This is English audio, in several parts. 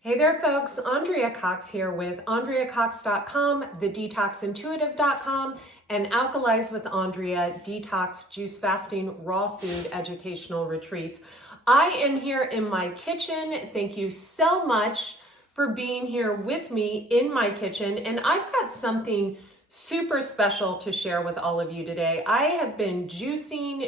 Hey there folks, Andrea Cox here with AndreaCox.com, thedetoxintuitive.com, and Alkalize with Andrea, Detox, Juice Fasting, Raw Food Educational Retreats. I am here in my kitchen. Thank you so much for being here with me in my kitchen, and I've got something super special to share with all of you today. I have been juicing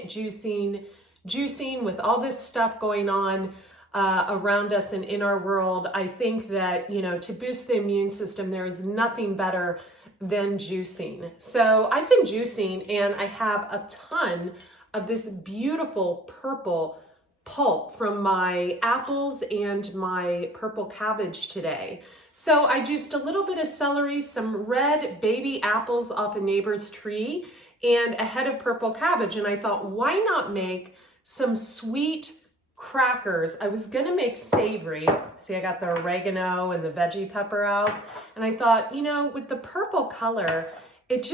with all this stuff going on around us and in our world. I think that, to boost the immune system, there is nothing better than juicing. So I've been juicing and I have a ton of this beautiful purple pulp from my apples and my purple cabbage today. So I juiced a little bit of celery, some red baby apples off a neighbor's tree, and a head of purple cabbage. And I thought, why not make some sweet crackers? I was gonna make savory. See, I got the oregano and the veggie pepper out. And I thought, with the purple color, it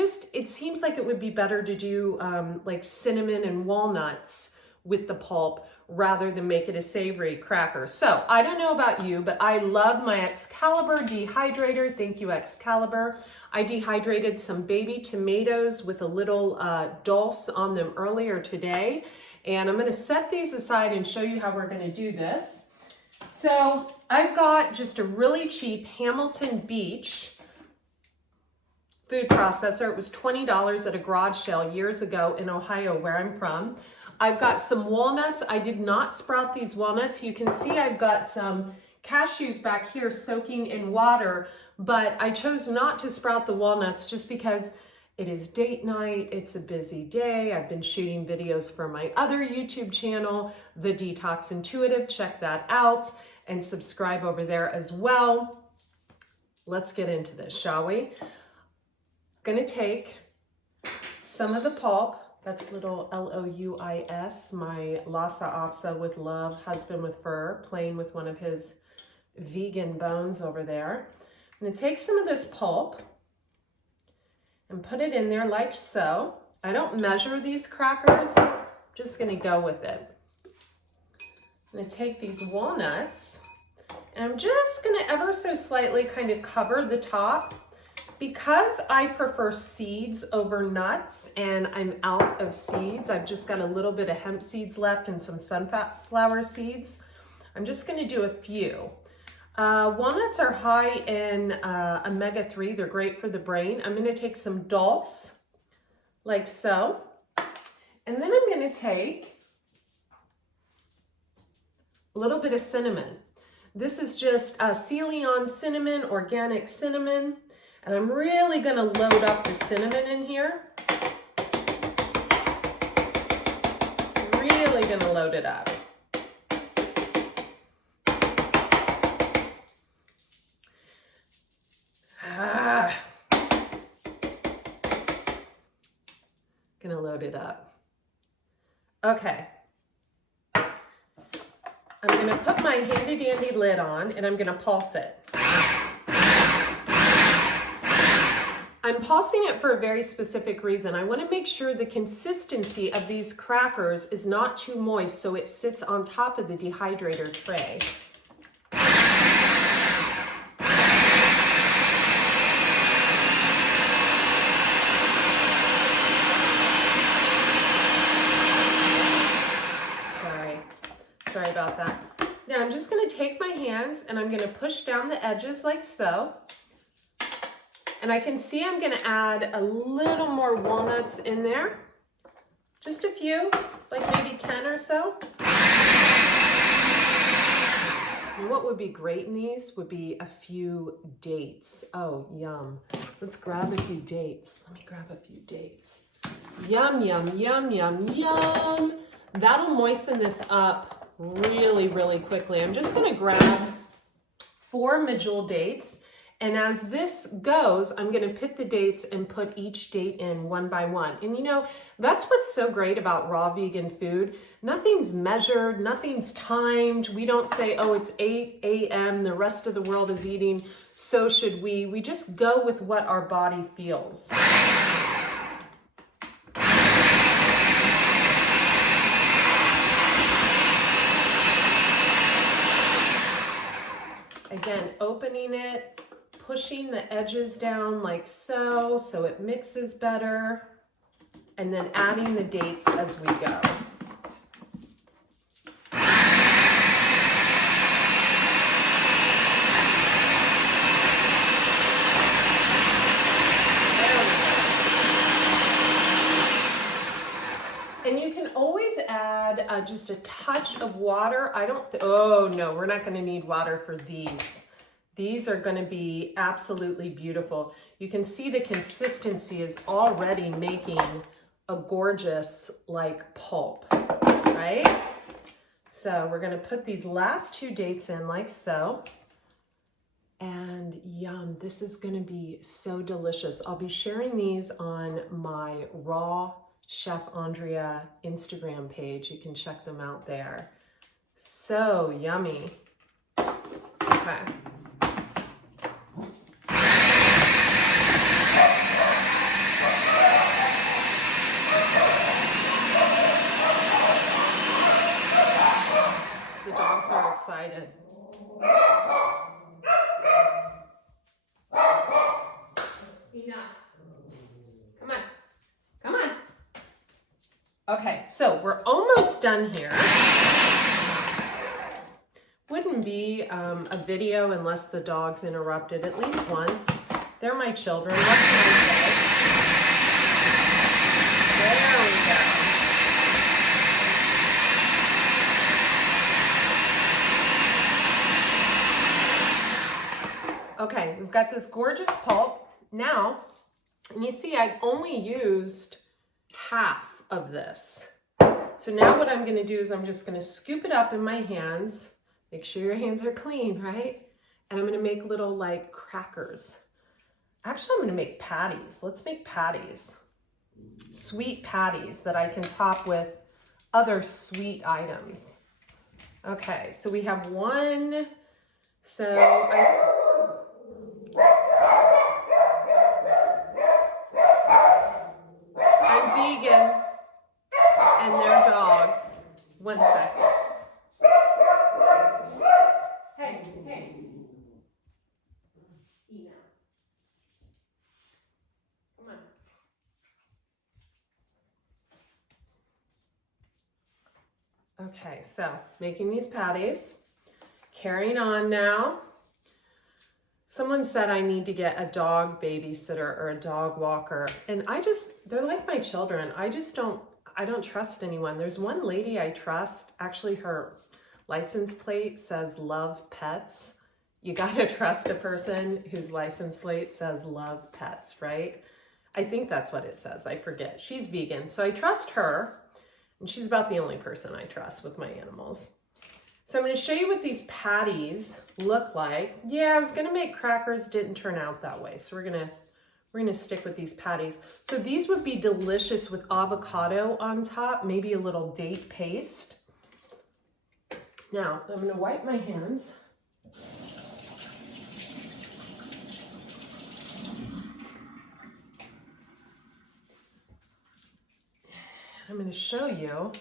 seems like it would be better to do like cinnamon and walnuts with the pulp rather than make it a savory cracker. So I don't know about you, but I love my Excalibur dehydrator. Thank you, Excalibur. I dehydrated some baby tomatoes with a little dulse on them earlier today. And I'm gonna set these aside and show you how we're gonna do this. So I've got just a really cheap Hamilton Beach food processor. It was $20 at a garage sale years ago in Ohio, where I'm from. I've got some walnuts. I did not sprout these walnuts. You can see I've got some cashews back here soaking in water, but I chose not to sprout the walnuts just because it is date night, it's a busy day. I've been shooting videos for my other YouTube channel, The Detox Intuitive. Check that out and subscribe over there as well. Let's get into this, shall we? I'm gonna take some of the pulp. That's little L-O-U-I-S, my Lhasa Apso with love, husband with fur, playing with one of his vegan bones over there. I'm gonna take some of this pulp and put it in there like so. I don't measure these crackers, I'm just gonna go with it. I'm gonna take these walnuts and I'm just gonna ever so slightly kind of cover the top. Because I prefer seeds over nuts and I'm out of seeds, I've just got a little bit of hemp seeds left and some sunflower seeds. I'm just gonna do a few. Walnuts are high in omega-3. They're great for the brain. I'm gonna take some dulse, like so. And then I'm gonna take a little bit of cinnamon. This is just Ceylon cinnamon, organic cinnamon. And I'm really gonna load up the cinnamon in here. Really gonna load it up. Gonna load it up. Okay. I'm gonna put my handy dandy lid on and I'm gonna pulse it. I'm pulsing it for a very specific reason. I want to make sure the consistency of these crackers is not too moist so it sits on top of the dehydrator tray. Sorry about that. Now I'm just going to take my hands and I'm going to push down the edges like so. And I can see I'm gonna add a little more walnuts in there. Just a few, like maybe 10 or so. And what would be great in these would be a few dates. Oh, yum. Let's grab a few dates. Let me grab a few dates. Yum, yum, yum, yum, yum. That'll moisten this up really, really quickly. I'm just gonna grab 4 medjool dates. And as this goes, I'm gonna pick the dates and put each date in one by one. And that's what's so great about raw vegan food. Nothing's measured, nothing's timed. We don't say, oh, it's 8 a.m., the rest of the world is eating, so should we. We just go with what our body feels. I Again, opening it, pushing the edges down like so, so it mixes better, and then adding the dates as we go. And you can always add just a touch of water. Oh no, we're not gonna need water for these. These are gonna be absolutely beautiful. You can see the consistency is already making a gorgeous like pulp, right? So we're gonna put these last two dates in like so. And yum, this is gonna be so delicious. I'll be sharing these on my raw Chef Andrea Instagram page. You can check them out there. So yummy. Okay. The dogs are excited. Enough. Come on. Come on. Okay, so we're almost done here. Wouldn't be a video unless the dogs interrupted at least once. They're my children. What can I say? There we go. Okay, we've got this gorgeous pulp. Now, and you see I only used half of this. So now what I'm going to do is I'm just going to scoop it up in my hands. Make sure your hands are clean, right? And I'm going to make little like crackers. Actually, I'm going to make patties. Let's make patties. Sweet patties that I can top with other sweet items. Okay, so we have one. I'm vegan. And their dogs. 1 second. Hey. Eat now. Come on. Okay, so making these patties. Carrying on now. Someone said I need to get a dog babysitter or a dog walker. And they're like my children. I don't trust anyone. There's one lady I trust. Actually, her license plate says love pets. You gotta trust a person whose license plate says love pets, right? I think that's what it says. I forget. She's vegan, so I trust her. And she's about the only person I trust with my animals. So I'm gonna show you what these patties look like. Yeah, I was gonna make crackers, didn't turn out that way. So we're gonna stick with these patties. So these would be delicious with avocado on top, maybe a little date paste. Now, I'm gonna wipe my hands. I'm gonna show you.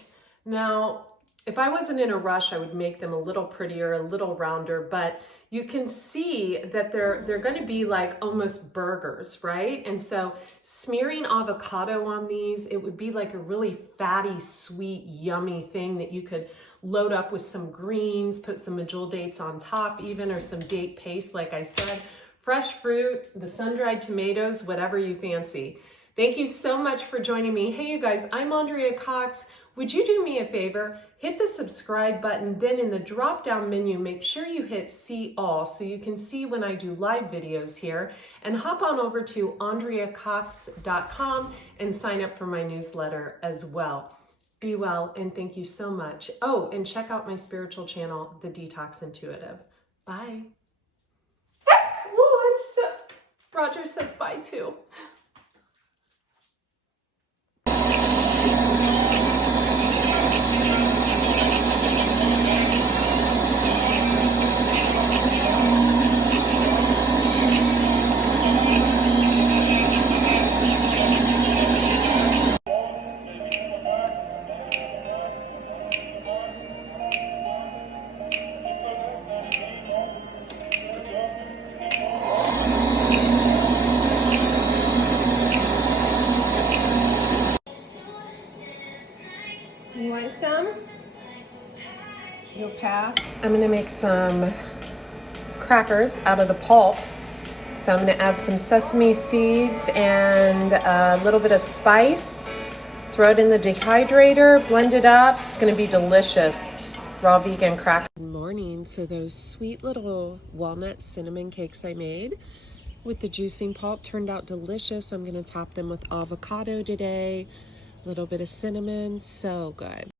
Now, if I wasn't in a rush, I would make them a little prettier, a little rounder, but you can see that they're going to be like almost burgers, right? And so smearing avocado on these, it would be like a really fatty, sweet, yummy thing that you could load up with some greens, put some medjool dates on top even, or some date paste, like I said, fresh fruit, the sun-dried tomatoes, whatever you fancy. Thank you so much for joining me. Hey, you guys, I'm Andrea Cox. Would you do me a favor? Hit the subscribe button, then in the drop-down menu, make sure you hit see all so you can see when I do live videos here, and hop on over to AndreaCox.com and sign up for my newsletter as well. Be well, and thank you so much. Oh, and check out my spiritual channel, The Detox Intuitive. Bye. Oh, Roger says bye too. You want some? You'll pass. I'm gonna make some crackers out of the pulp. So I'm gonna add some sesame seeds and a little bit of spice. Throw it in the dehydrator, blend it up. It's gonna be delicious. Raw vegan crackers. Good morning. So those sweet little walnut cinnamon cakes I made with the juicing pulp turned out delicious. I'm gonna top them with avocado today. A little bit of cinnamon, so good.